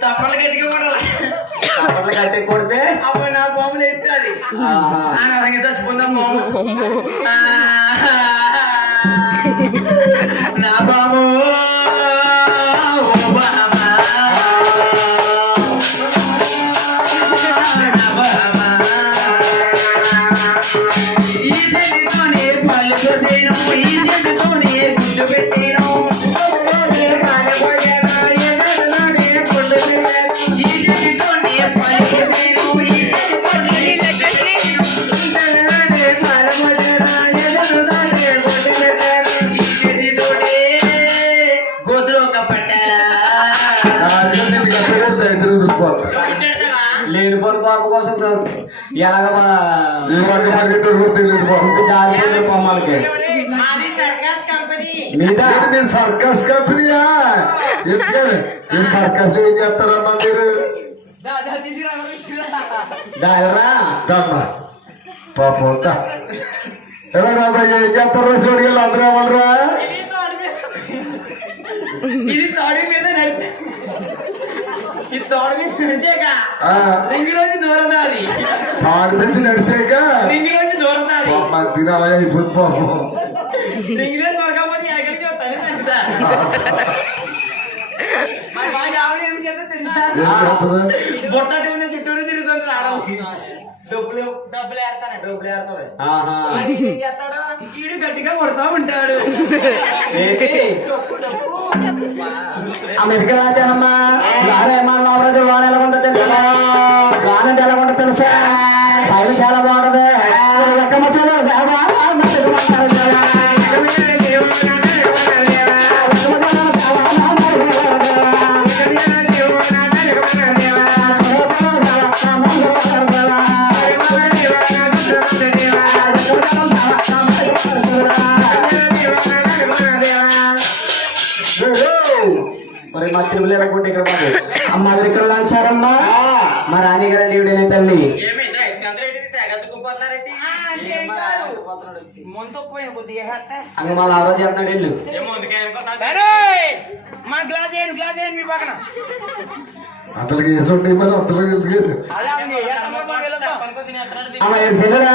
తప్పలు గట్టిగా కొడాలి అప్పట్లో కట్టి కొడితే? అప్పుడు నా బొమ్మలు ఎత్తే అది. ఆ నరంగా చచ్చిపోయిందా బొమ్మ? ఆ, నా బాబు. ఈ చేతితోనే పళ్ళు కోసేను, ఈ చేతితోనే లేని పని పాప కోసం ఎలాగ జారిపోయింది బొమ్మలకి మాది సర్కస్ కంపెనీ మీద మీరు సర్కస్ కంపెనీయా ఎందుకని మీరు సర్కస్ ఏం చేస్తారమ్మా మీరు దాదా తీసుకురా దాయరా దమ్మా పాపం దా. ఎలా రాబాయ్ ఏం చేస్తారా చూడు వీళ్ళు అందరూ ఏమనరా ఇది తాడు మీద నడిపే తాడు మీద నడిచాక. రింగు దూరదా అది తాడు నుంచి నడిచాక రింగు అది పాపం తిని అలాగే అయిపోతుంది పాపం రింగు రోజు దొరకకపోతే ఎక్కడికి వస్తాను తెలుసా బొట్టటి ఉన్న చుట్టూరు తిరుగుతుంది రావడం డబ్బులు డబ్బులు ఏడతాను డబ్బులు ఏడతాడు చేస్తాడు ఈడు గట్టిగా కొడతా ఉంటాడు. ఏంటి అమెరికా రాజానమ్మ గారేమన్నా లోపల వాన ఎలా ఉంటుంది తెలుసా? వాన ఎలా ఉంటుంది తెలుసా? పైలు చాలా తిరుమల ఎలా కొట్టి ఇక్కడ అమ్మ అమెరికా లాంచారమ్మా. మా రాణి గారు దేవుడేనే తల్లి. అంగ మళ్ళీ ఆ రోజు చేస్తున్నాడు వెళ్ళు మా గ్లాస్ వేయండి గ్లాస్ వేయండి మీ పక్కన. అతనికి వేసి ఉంటే మరి అంతలో ఎందుకు అలా ఉంది. ఏ సందర్భం వెళ్తాం? అమ్మ ఏడు చెల్లెరా